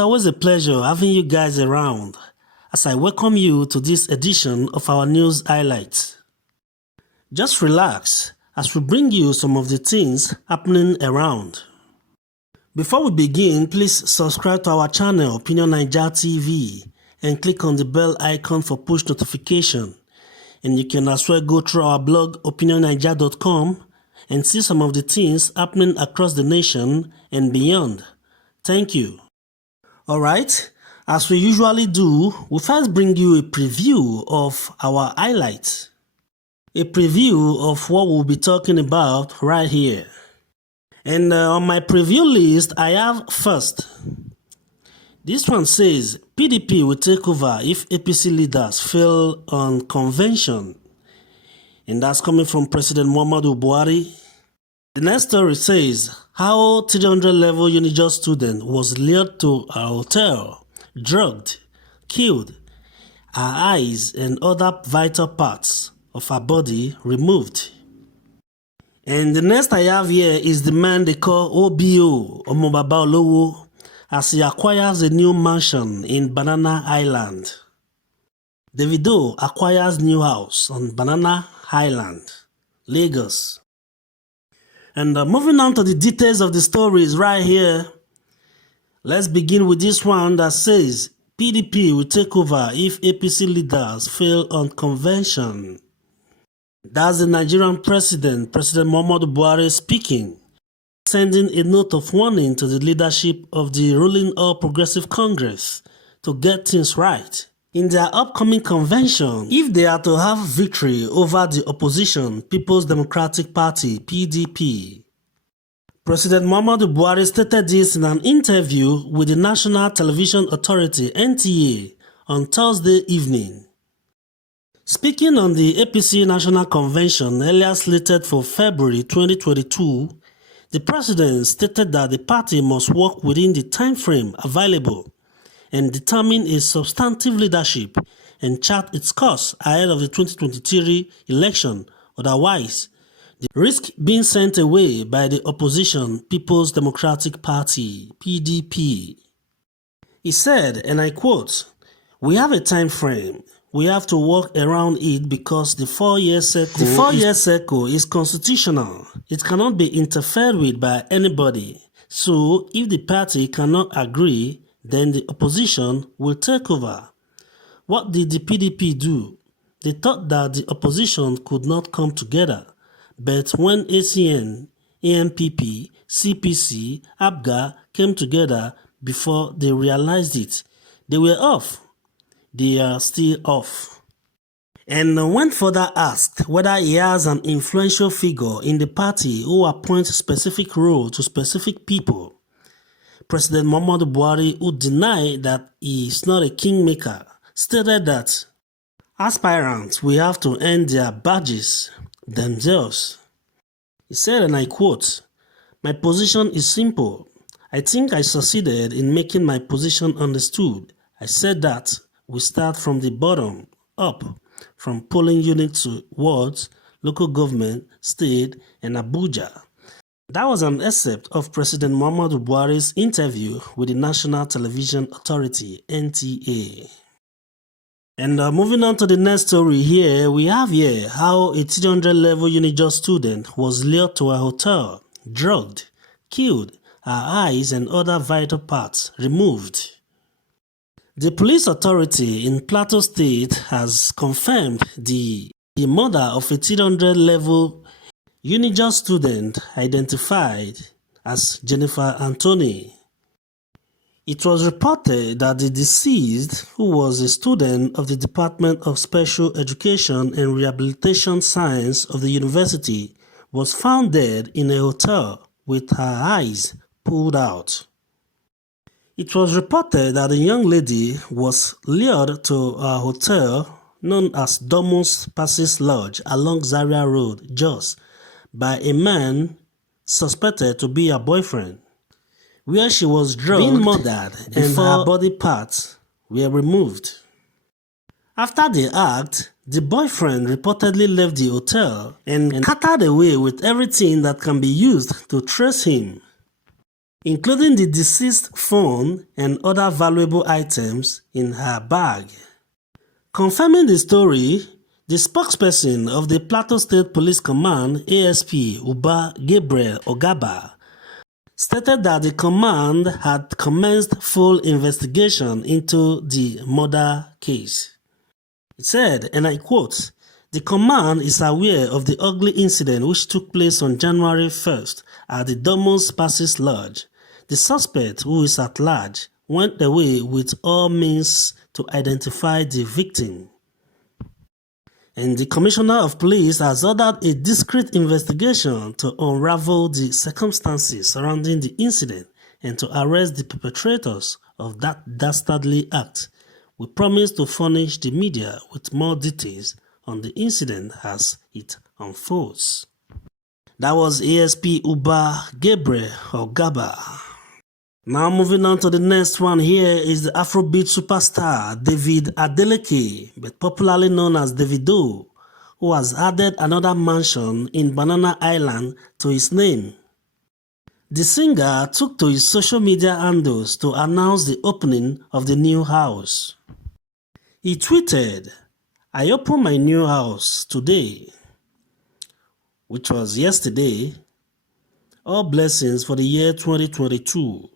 always a pleasure having you guys around as I welcome you to this edition of our news highlights. Just relax as we bring you some of the things happening around. Before we begin, please subscribe to our channel Opinion Naija TV and click on the bell icon for push notification. And you can as well go through our blog opinionnaija.com and see some of the things happening across the nation and beyond. Thank you. Alright, as we usually do, we first bring you a preview of our highlights. A preview of what we'll be talking about right here. And on my preview list, I have first. This one says PDP will take over if APC leaders fail on convention. And that's coming from President Buhari. The next story says how 300 level Unijos student was lured to a hotel, drugged, killed, her eyes and other vital parts of her body removed. And the next I have here is the man they call OBO, Omobaba Olowo, as he acquires a new mansion in Banana Island. Davido acquires new house on Banana Island, Lagos. And moving on to the details of the stories right here, let's begin with this one that says PDP will take over if APC leaders fail on convention. That's the Nigerian President Muhammadu Buhari speaking, sending a note of warning to the leadership of the ruling All Progressive Congress to get things right in their upcoming convention if they are to have victory over the opposition People's Democratic Party (PDP). President Muhammadu Buhari stated this in an interview with the National Television Authority (NTA) on Thursday evening. Speaking on the APC National Convention earlier slated for February 2022, the president stated that the party must work within the time frame available and determine a substantive leadership and chart its course ahead of the 2023 election. Otherwise, the risk being sent away by the opposition People's Democratic Party (PDP). He said, and I quote, "We have a time frame. We have to work around it because the four-year cycle is constitutional. It cannot be interfered with by anybody. So if the party cannot agree, then the opposition will take over." What did the PDP do? They thought that the opposition could not come together. But when ACN, AMPP, CPC, ABGA came together before they realized it, they were off. They are still off. And when further asked whether he has an influential figure in the party who appoints specific role to specific people, President Muhammadu Buhari, who denied that he is not a kingmaker, stated that aspirants will have to earn their badges themselves. He said, and I quote, "My position is simple. I think I succeeded in making my position understood. I said that we start from the bottom up, from polling units to wards, local government, state, and Abuja." That was an excerpt of President Muhammadu Buhari's interview with the National Television Authority (NTA). And moving on to the next story here, we have here how a 300 level Unijos student was lured to a hotel, drugged, killed, her eyes and other vital parts removed. The police authority in Plateau State has confirmed the murder of a 300 level Unijos student identified as Jennifer Anthony. It was reported that the deceased, who was a student of the Department of Special Education and Rehabilitation Science of the university, was found dead in a hotel with her eyes pulled out. It was reported that the young lady was lured to a hotel known as Domus Passes Lodge along Zaria Road, Jos, by a man suspected to be her boyfriend, where she was drugged, being murdered, and her body parts were removed. After the act, the boyfriend reportedly left the hotel and scattered away with everything that can be used to trace him. including the deceased phone and other valuable items in her bag. Confirming the story, the spokesperson of the Plateau State Police Command, ASP Uba Gabriel Ogaba, stated that the command had commenced full investigation into the murder case. It said, and I quote, "The command is aware of the ugly incident which took place on January 1st at the Domus Passes Lodge. The suspect, who is at large, went away with all means to identify the victim. And the Commissioner of Police has ordered a discreet investigation to unravel the circumstances surrounding the incident and to arrest the perpetrators of that dastardly act. We promise to furnish the media with more details on the incident as it unfolds." That was ASP Uba Gabriel Ogaba. Now moving on to the next one, here is the Afrobeat superstar David Adeleke, but popularly known as Davido, who has added another mansion in Banana Island to his name. The singer took to his social media handles to announce the opening of the new house. He tweeted, "I opened my new house today," which was yesterday. All blessings for the year 2022.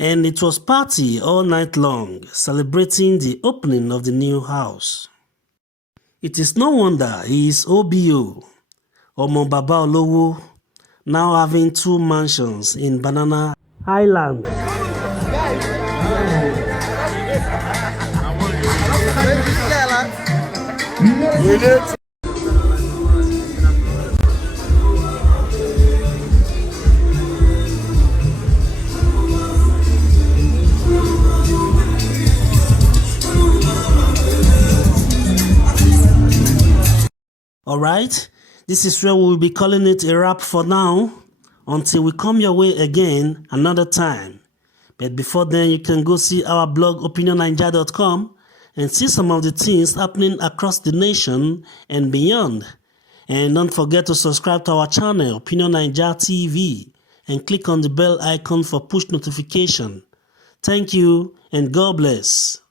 And it was party all night long, celebrating the opening of the new house. It is no wonder he is OBO, Omo Baba Olowo, now having 2 mansions in Banana Island. Alright, this is where we will be calling it a wrap for now, until we come your way again another time. But before then, you can go see our blog opinionnaija.com and see some of the things happening across the nation and beyond. And don't forget to subscribe to our channel, Opinion Naija TV, and click on the bell icon for push notification. Thank you and God bless.